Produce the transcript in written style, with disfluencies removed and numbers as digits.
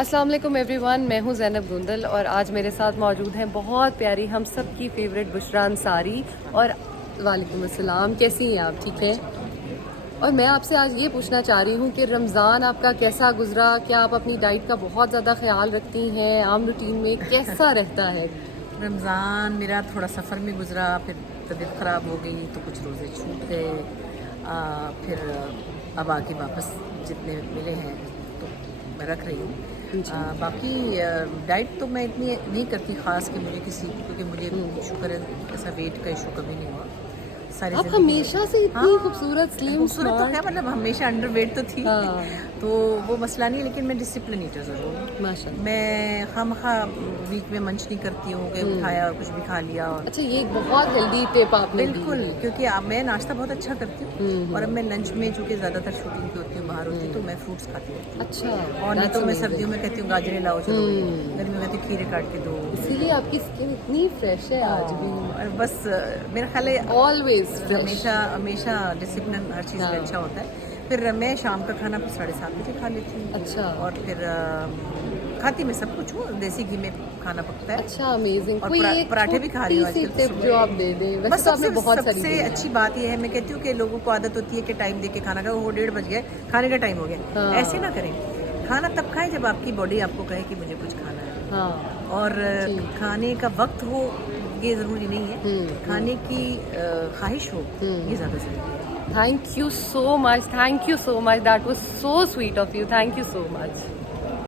अस्सलाम वालेकुम एवरीवन, मैं हूं ज़ैनब गुंदल और आज मेरे साथ मौजूद हैं बहुत प्यारी हम सब की फेवरेट बुशरा अंसारी। और वालेकुम अस्सलाम, कैसी हैं आप? ठीक हैं। और मैं आपसे आज ये पूछना चाह रही हूँ कि रमज़ान आपका कैसा गुजरा? क्या आप अपनी डाइट का बहुत ज़्यादा ख्याल रखती हैं? आम रूटीन में कैसा रहता है? रमज़ान मेरा थोड़ा सफ़र में गुजरा, फिर तबीयत ख़राब हो गई तो कुछ रोज़े छूट गए। फिर अब आके वापस जितने मिले हैं तो मैं रख रही हूँ। बाकी डाइट तो मैं इतनी नहीं करती ख़ास कि मुझे किसी, क्योंकि मुझे शुक्र है ऐसा वेट का इशू कभी नहीं हुआ सारी आप ज़िंदगी में। हमेशा से इतनी खूबसूरत, स्लिम, खूबसूरत तो क्या, स्मार्ट। मतलब हमेशा अंडर वेट तो थी। हाँ, तो वो मसला नहीं है, लेकिन मैं डिसिप्लिन ईटर ज़रूर हूँ। माशाल्लाह। मैं खामखा वीक में मंच नहीं करती हूँ कि उठाया और कुछ भी खा लिया। और अच्छा, ये एक बहुत हेल्दी टिप आपने दी बिल्कुल, है। क्योंकि अब मैं नाश्ता बहुत अच्छा करती हूँ और अब मैं लंच में, चूँकि ज़्यादातर शूटिंग पे होती हूँ, बाहर होती हूँ, तो मैं फ्रूट्स खाती हूँ। अच्छा, और नहीं that's तो मैं amazing। सर्दियों में कहती हूँ गाजरें लाओ, चलो गर्मी में कहती हूँ खीरे काट के दो। इसीलिए आपकी स्किन इतनी फ्रेश है आज भी। और बस मेरा ख्याल है ऑलवेज फ्रेश। हमेशा हमेशा डिसिप्लिन हर चीज़ में अच्छा होता है। फिर मैं शाम का खाना 7:30 बजे खा लेती हूँ। अच्छा। और फिर खाती मैं सब कुछ हूँ, देसी घी में खाना पकता है। अच्छा, अमेजिंग। और कोई एक पराठे भी खा रही हूँ छोटी सी आजकल तो टिप सुबह। जो आप दे दें? वैसे बस तो आपने सबसे बहुत सारी दी सबसे है। अच्छी बात यह है, मैं कहती हूँ कि लोगों को आदत होती है कि टाइम दे के खाना खाओ, वो 1:30 बज गए, खाने का टाइम हो गया। हाँ। ऐसे ना करें, खाना तब खाएं जब आपकी बॉडी आपको कहे कि मुझे कुछ खाना है। हाँ, और ठीक। खाने का वक्त हो ये ज़रूरी नहीं है, खाने की ख्वाहिश हो ये ज़्यादा ज़रूरी है। Thank you so much, thank you so much, that was so sweet of you, thank you so much.